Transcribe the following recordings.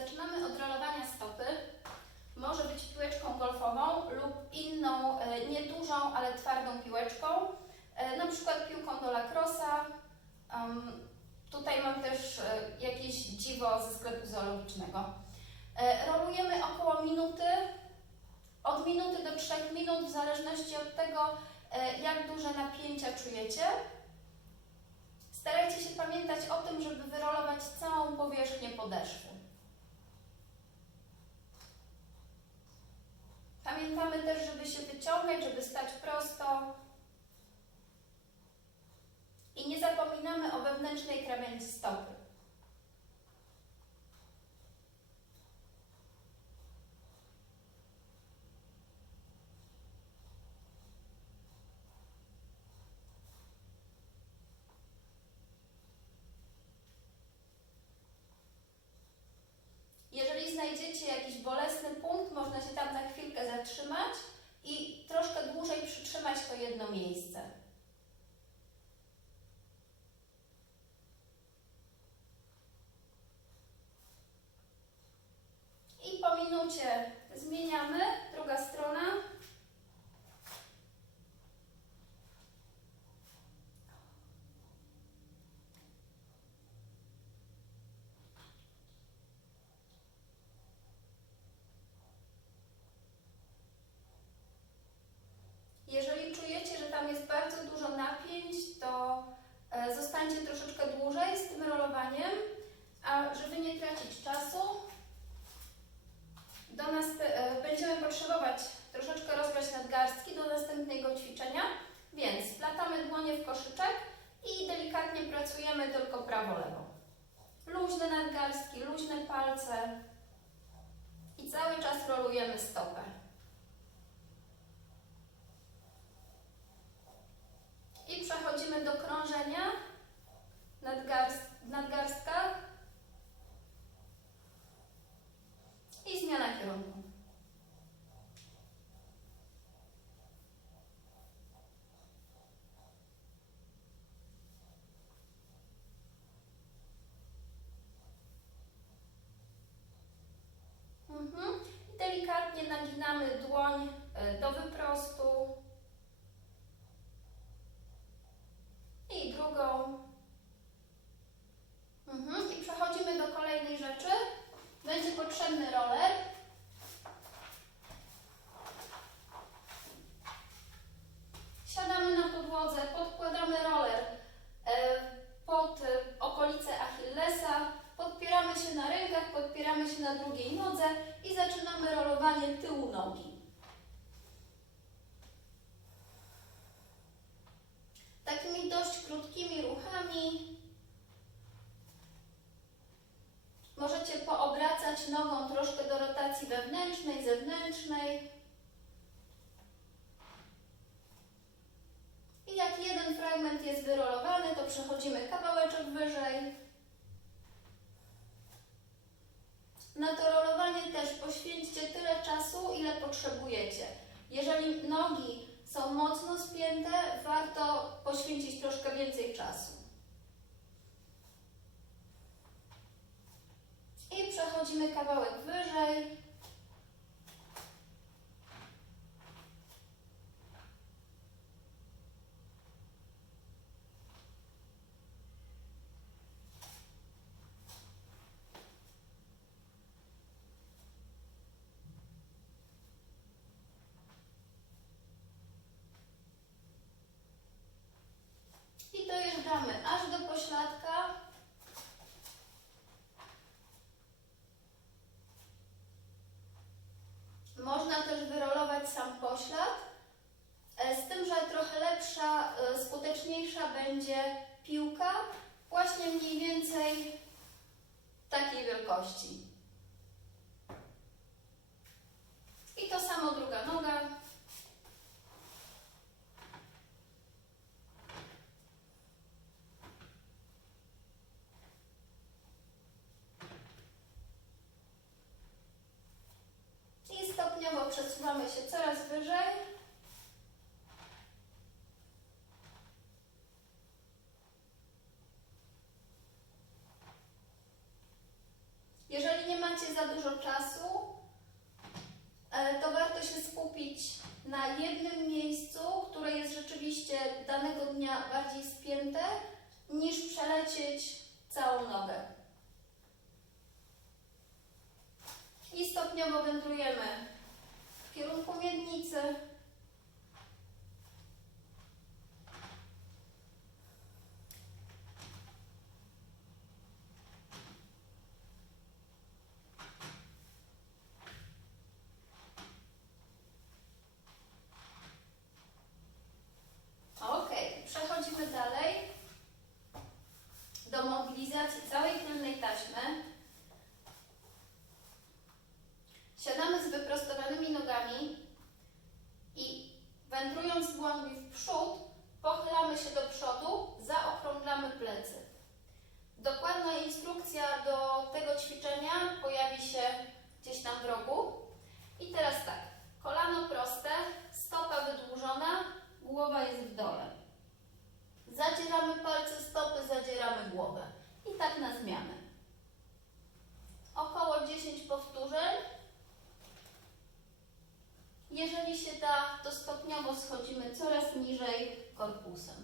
Zaczynamy od rolowania stopy. Może być piłeczką golfową lub inną, e, niedużą, ale twardą piłeczką, e, na przykład piłką do lacrosa. Tutaj mam też e, jakieś dziwo ze sklepu zoologicznego. Rolujemy około minuty, od minuty do 3 minut, w zależności od tego, jak duże napięcia czujecie. Starajcie się pamiętać o tym, żeby wyrolować całą powierzchnię podeszwy. Pamiętamy też, żeby się wyciągać, żeby stać prosto. I nie zapominamy o wewnętrznej krawędzi stopy. Jeżeli znajdziecie jakiś bolesny punkt, można się tam na chwilkę zatrzymać i troszkę dłużej przytrzymać to jedno miejsce. Minucie zmieniamy, druga strona. Jeżeli czujecie, że tam jest bardzo dużo napięć, to e, zostańcie troszeczkę dłużej z tym rolowaniem, a żeby nie tracić czasu, do nas e, będziemy potrzebować troszeczkę rozgrać nadgarstki do następnego ćwiczenia, więc splatamy dłonie w koszyczek i delikatnie pracujemy tylko prawo-lewo. Luźne palce i cały czas rolujemy stopę. I przechodzimy do krążenia nadgarst, nadgarstka i zmiana kierunku. Mhm. I Delikatnie naginamy dłoń e, do wyprostu. I drugą. Mhm. I przechodzimy do kolejnej rzeczy. Będzie potrzebny roller. Siadamy na podłodze, podkładamy roller e, pod e, okolice Achillesa, podpieramy się na rękach, podpieramy się na drugiej nodze i zaczynamy rolowanie tyłu nogi. Takimi dość krótkimi ruchami możecie poobracać nogą troszkę do rotacji wewnętrznej, zewnętrznej. I jak jeden fragment jest wyrolowany, to przechodzimy kawałeczek wyżej. Na to rolowanie też poświęćcie tyle czasu, ile potrzebujecie. Jeżeli nogi są mocno spięte, warto poświęcić troszkę więcej czasu. I przechodzimy kawałek wyżej. Dojeżdżamy aż do pośladka. Coraz niżej korpusem.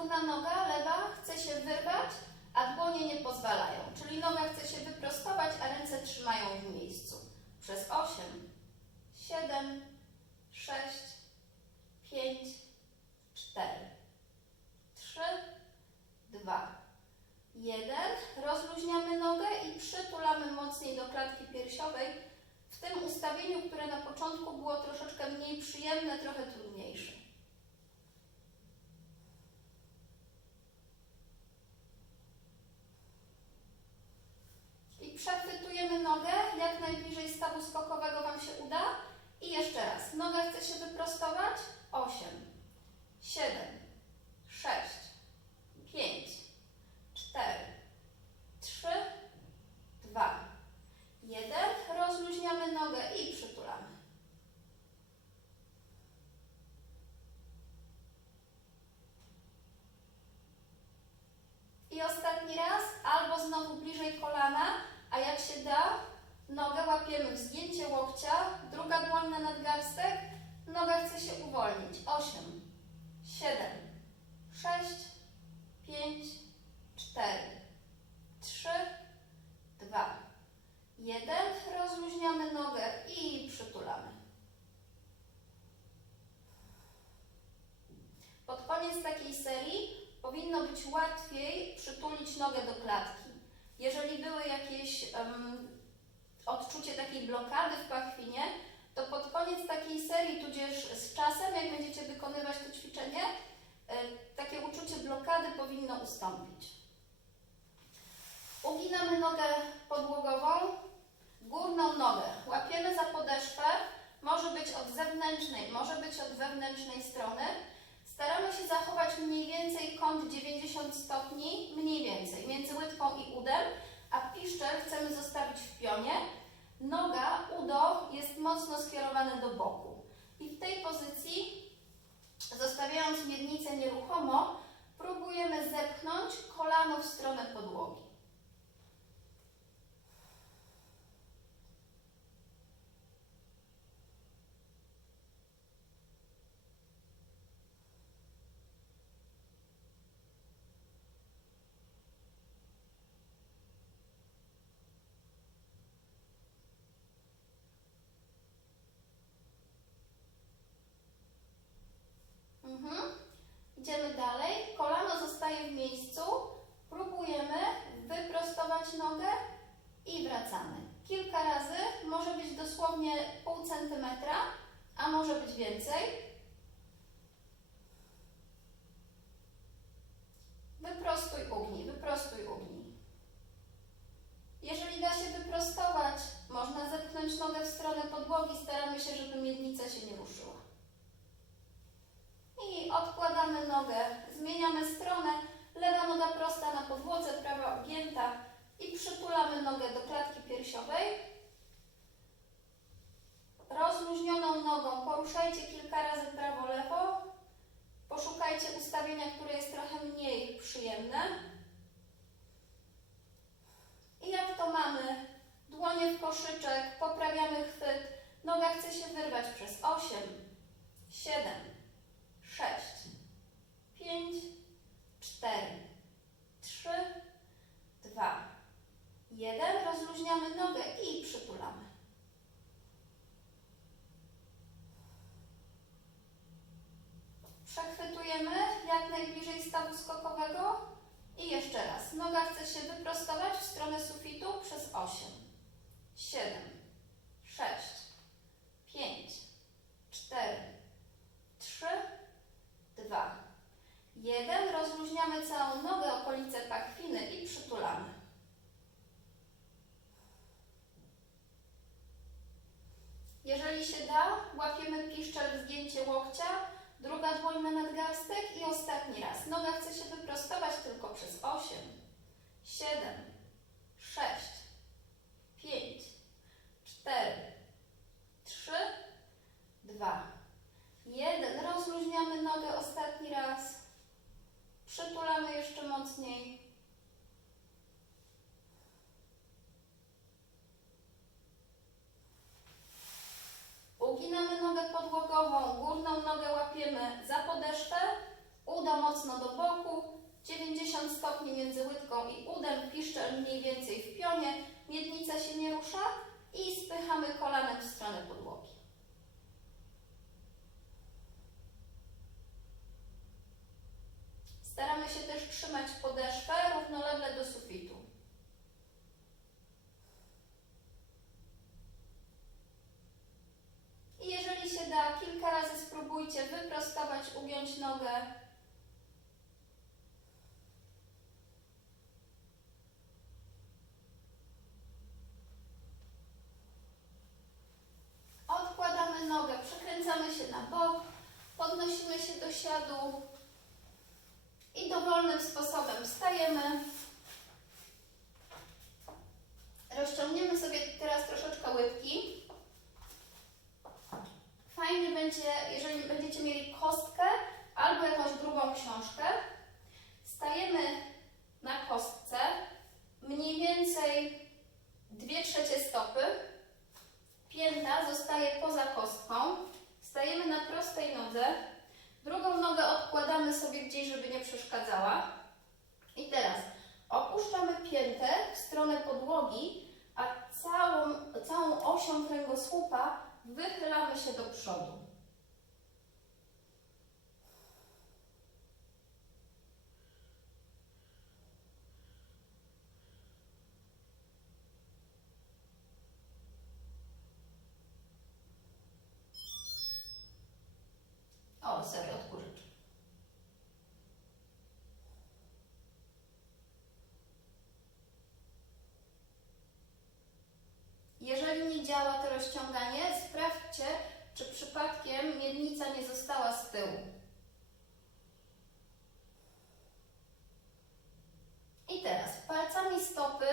Górna noga, lewa, chce się wyrwać, a dłonie nie pozwalają. Czyli noga chce się wyprostować, a ręce trzymają w miejscu. Przez 8, 7, 6, 5, 4, 3, 2, 1. Rozluźniamy nogę i przytulamy mocniej do klatki piersiowej. W tym ustawieniu, które na początku było troszeczkę mniej przyjemne, trochę trudniejsze. I przechwytujemy nogę, jak najbliżej stawu skokowego Wam się uda. I jeszcze raz. Noga chce się wyprostować. 8, 7, 6, 5, 4, 3, 2, 1. Rozluźniamy nogę i przytulamy. I ostatni raz, albo znowu bliżej kolana, a jak się da, nogę łapiemy w zgięcie łokcia, druga dłoń na nadgarstek, noga chce się uwolnić. 8, 7, 6, 5, 4, 3, 2, 1. Rozluźniamy nogę i przytulamy. Pod koniec takiej serii powinno być łatwiej przytulić nogę do klatki. Jeżeli były jakieś em, odczucie takiej blokady w pachwinie, to pod koniec takiej serii, tudzież z czasem, jak będziecie wykonywać to ćwiczenie, e, takie uczucie blokady powinno ustąpić. Uginamy nogę podłogową, górną nogę. Łapiemy za podeszwę, może być od zewnętrznej, może być od wewnętrznej strony. Staramy się zachować mniej więcej kąt 90 stopni, mniej więcej, między łydką i udem, a piszczel chcemy zostawić w pionie. Noga, udo jest mocno skierowane do boku. I w tej pozycji, zostawiając miednicę nieruchomo, próbujemy zepchnąć kolano w stronę podłogi. Mhm. Idziemy dalej. Kolano zostaje w miejscu. Próbujemy wyprostować nogę i wracamy. Kilka razy, może być dosłownie pół centymetra, może być więcej. Wyprostuj, ugnij, wyprostuj, ugnij. Jeżeli da się wyprostować, można zepchnąć nogę w stronę podłogi. Staramy się, żeby miednica się nie ruszyła. I odkładamy nogę, zmieniamy stronę, lewa noga prosta na podłodze, prawa ugięta i przytulamy nogę do klatki piersiowej. Rozluźnioną nogą poruszajcie kilka razy prawo-lewo. Poszukajcie ustawienia, które jest trochę mniej przyjemne. I jak to mamy? Dłonie w koszyczek, poprawiamy chwyt. Noga chce się wyrwać przez 8, 7, sześć, pięć, cztery, trzy, dwa, jeden. Rozluźniamy nogę i przytulamy. Przechwytujemy jak najbliżej stawu skokowego i jeszcze raz. Noga chce się wyprostować w stronę sufitu przez 8, 7, 6, 5, 4, 3, dwa, jeden. Rozluźniamy całą nogę, okolice pachwiny i przytulamy. Jeżeli się da, łapiemy piszczel w zgięcie łokcia, druga dłoń nadgarstek i ostatni raz. Noga chce się wyprostować tylko przez 8, 7, 6, 5, 4, 3, 2, Jeden. Rozluźniamy nogę ostatni raz. Przytulamy jeszcze mocniej. Uginamy nogę podłogową, górną nogę łapiemy za podeszwę, uda mocno do boku, 90 stopni między łydką i udem, piszczel mniej więcej w pionie, miednica się nie rusza i spychamy kolanem w stronę podłogi. Staramy się też trzymać podeszwę równolegle do sufitu. I jeżeli się da, kilka razy spróbujcie wyprostować, ugiąć nogę. Odkładamy nogę, przekręcamy się na bok, podnosimy się do siadu i dowolnym sposobem wstajemy. Rozciągniemy sobie teraz troszeczkę łydki. Fajnie będzie, jeżeli będziecie mieli kostkę albo jakąś grubą książkę. Stajemy na kostce, mniej więcej 2 trzecie stopy. Pięta zostaje poza kostką. Stajemy na prostej nodze. Drugą nogę odkładamy sobie gdzieś, żeby nie przeszkadzała. I teraz opuszczamy piętę w stronę podłogi, a całą, całą osią kręgosłupa wychylamy się do przodu. Rozciąganie, sprawdźcie, czy przypadkiem miednica nie została z tyłu. I teraz palcami stopy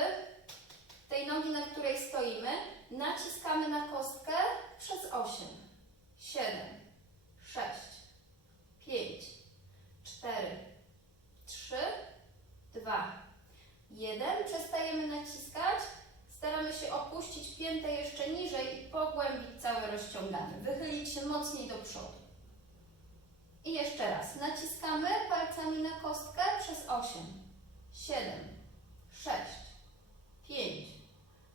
tej nogi, na której stoimy, naciskamy na kostkę przez 8, 7, 6, 5, 4, 3, 2, 1. Przestajemy naciskać. Staramy się opuścić piętę jeszcze niżej i pogłębić całe rozciąganie. Wychylić się mocniej do przodu. I jeszcze raz. Naciskamy palcami na kostkę przez 8, 7, 6, 5,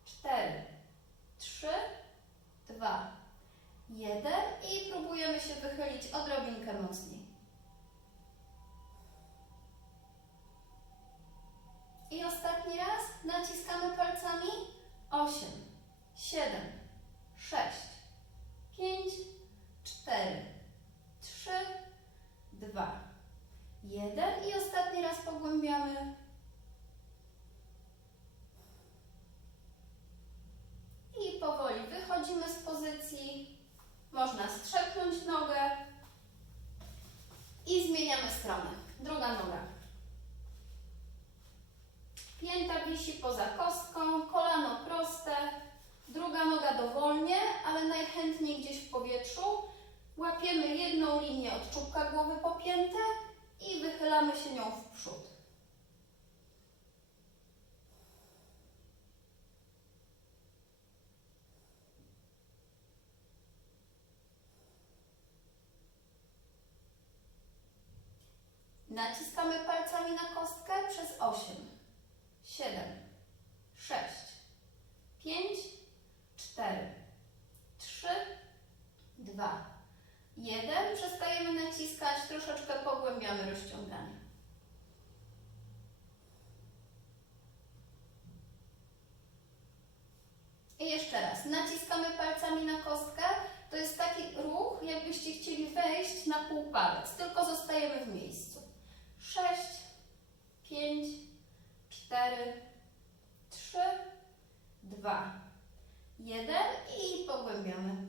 4, 3, 2, 1 i próbujemy się wychylić odrobinkę mocniej. I ostatni raz naciskamy palcami 8, 7, 6, 5, 4, 3, 2, 1 i ostatni raz pogłębiamy. I powoli wychodzimy z pozycji. Można strzepnąć nogę i zmieniamy stronę. Druga noga. Pięta wisi poza kostką, kolano proste, druga noga dowolnie, ale najchętniej gdzieś w powietrzu. Łapiemy jedną linię od czubka głowy po piętę i wychylamy się nią w przód. Naciskamy palcami na kostkę przez 8, 7, 6, 5, 4, 3, 2, 1. Przestajemy naciskać, troszeczkę pogłębiamy rozciąganie. I jeszcze raz. Naciskamy palcami na kostkę. To jest taki ruch, jakbyście chcieli wejść na półpalec, tylko zostajemy w miejscu. 6, 5, 4, 3, 2, 1 i pogłębiamy.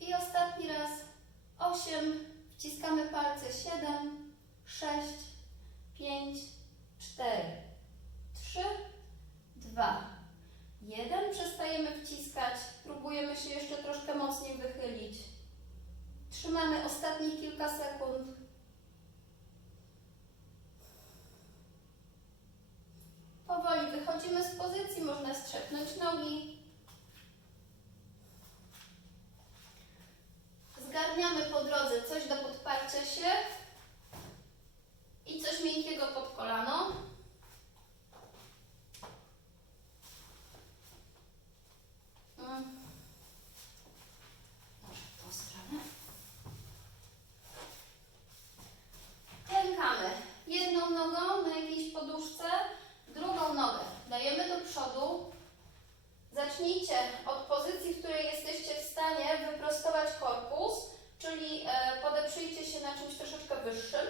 I ostatni raz. 8, wciskamy palce. 7, 6, 5, 4, 3, 2, 1. Przestajemy wciskać, próbujemy się jeszcze troszkę mocniej wychylić. Trzymamy ostatnich kilka sekund. Powoli wychodzimy z pozycji, można strzepnąć nogi. Zgarniamy po drodze coś do podparcia się i coś miękkiego pod kolano. Mm. Może w tą stronę. Klękamy jedną nogą na jakiejś poduszce, drugą nogę dajemy do przodu. Zacznijcie od pozycji, w której jesteście w stanie wyprostować korpus, czyli e, podeprzyjcie się na czymś troszeczkę wyższym.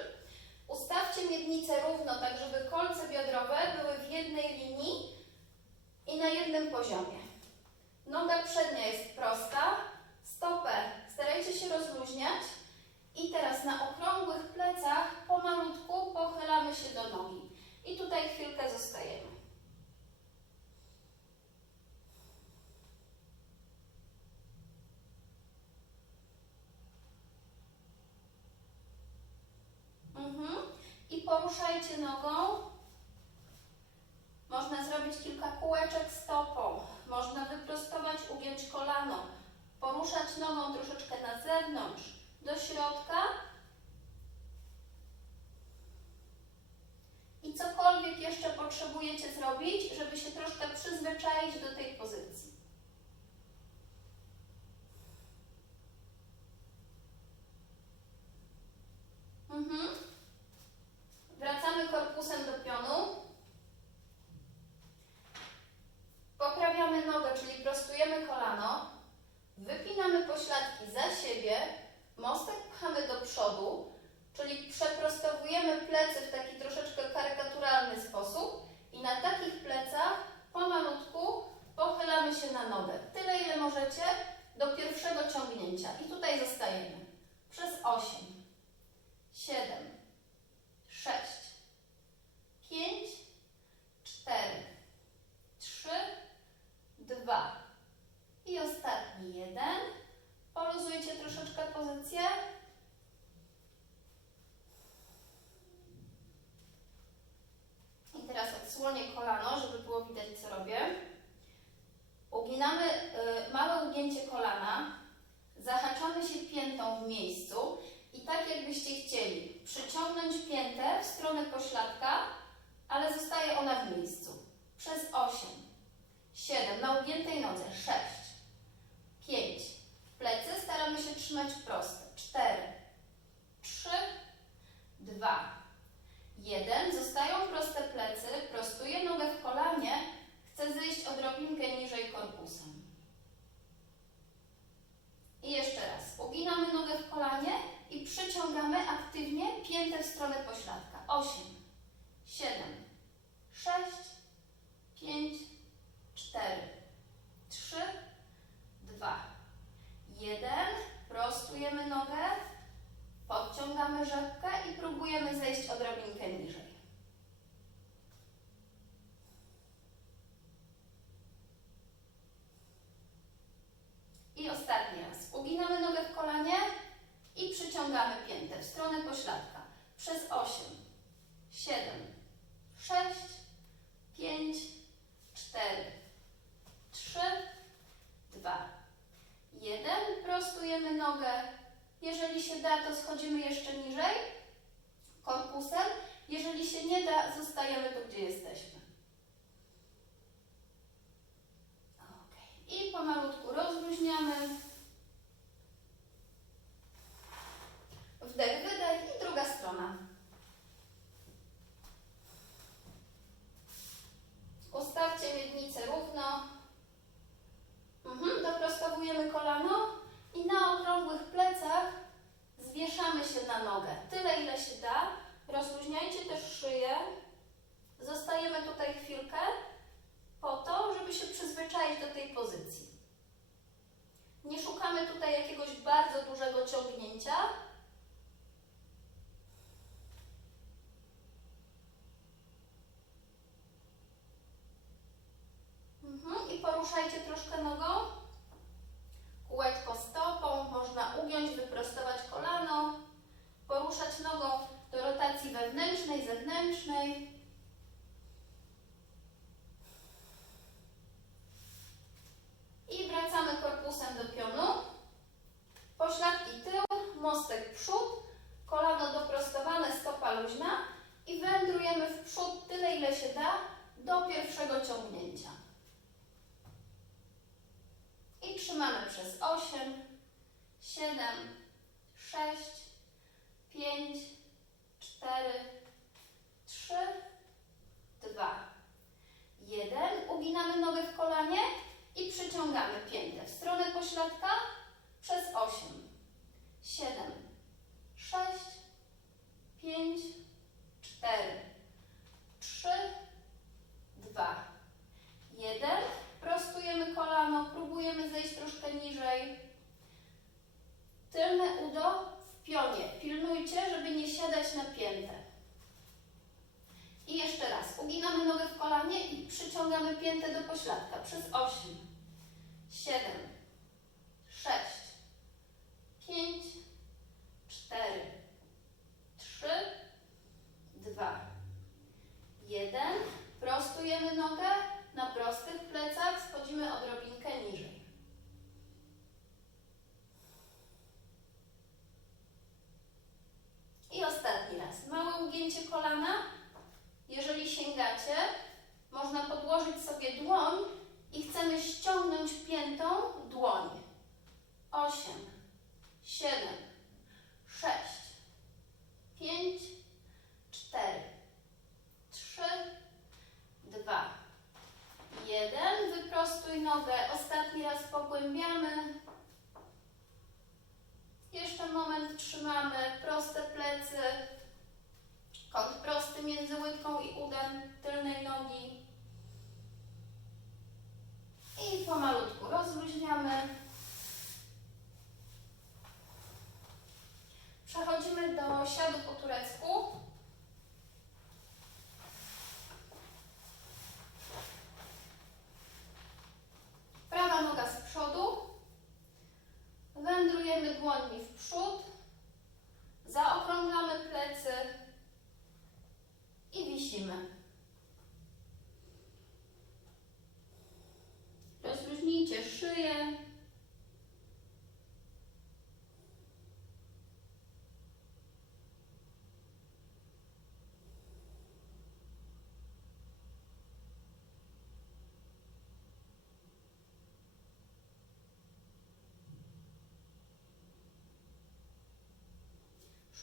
Ustawcie miednicę równo, tak żeby kolce biodrowe były w jednej linii i na jednym poziomie. Noga przednia jest prosta, stopę starajcie się rozluźniać i teraz na okrągłych plecach pomalutku pochylamy się do nogi. I tutaj chwilkę zostajemy. Mhm. I poruszajcie nogą. Można zrobić kilka kółeczek stopą. Można wyprostować, ugiąć kolano. Poruszać nogą troszeczkę na zewnątrz, do środka. I cokolwiek jeszcze potrzebujecie zrobić, żeby się troszkę przyzwyczaić do tej pozycji. Mhm. Wracamy korpusem do pionu. Poprawiamy nogę, czyli prostujemy kolano. Wypinamy pośladki za siebie. Mostek pchamy do przodu, czyli przeprostowujemy plecy w taki troszeczkę nogę. Tyle, ile możecie do pierwszego ciągnięcia. I tutaj zostajemy. Przez 8, 7, 6, 5, 4, 3, 2 i ostatni jeden. Poluzujcie troszeczkę pozycję. I teraz odsłonię kolano, żeby było widać, co robię. Uginamy y, małe ugięcie kolana, zahaczamy się piętą w miejscu i tak jakbyście chcieli przyciągnąć w stronę pośladka, ale zostaje ona w miejscu. Przez 8, 7, na ugiętej nodze, 6, 5, plecy staramy się trzymać proste, 4, 3, 2, 1, zostają proste plecy, prostuję nogę w kolanie, chcę zejść odrobinkę niżej korpusem. I jeszcze raz, uginamy nogę w kolanie i przyciągamy aktywnie piętę w stronę pośladka. 8, 7, 6, 5, 4, 3, 2, 1. Prostujemy nogę, podciągamy rzepkę i próbujemy zejść odrobinkę niżej. I ostatni raz. Uginamy nogę w kolanie i przyciągamy piętę w stronę pośladka. Przez 8, 7, 6, 5, 4, 3, 2, 1. Prostujemy nogę. Jeżeli się da, to schodzimy jeszcze niżej korpusem. Jeżeli się nie da, zostajemy tu, gdzie jesteśmy. Ok. I pomalutku rozluźniamy. Wdech, wydech i druga strona. Ustawcie miednicę równo. Mhm, doprostowujemy kolano i na okrągłych plecach zwieszamy się na nogę. Tyle, ile się da. Rozluźniajcie też szyję. Zostajemy tutaj chwilkę po to, żeby się przyzwyczaić do tej pozycji. Nie szukamy tutaj jakiegoś bardzo dużego ciągnięcia. Mhm. I poruszajcie troszkę nogą.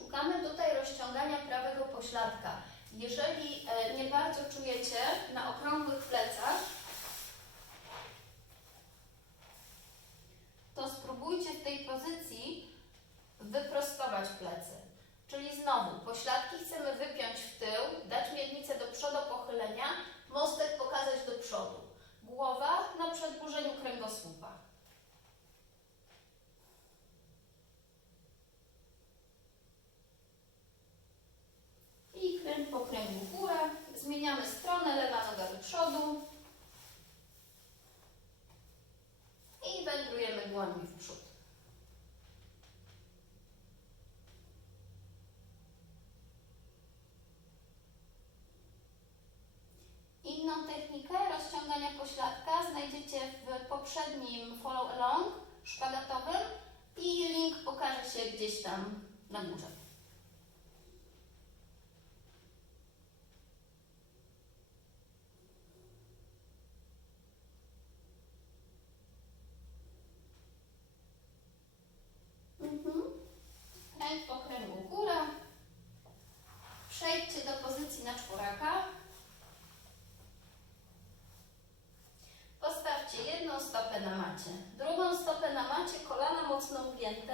Szukamy tutaj rozciągania prawego pośladka. Jeżeli e, nie bardzo czujecie na okrągłych plecach, to spróbujcie w tej pozycji wyprostować plecy. Czyli znowu pośladki znajdziecie w poprzednim follow along szpagatowym i link pokaże się gdzieś tam na górze. macie. Drugą stopę na macie, kolana mocno ugięte,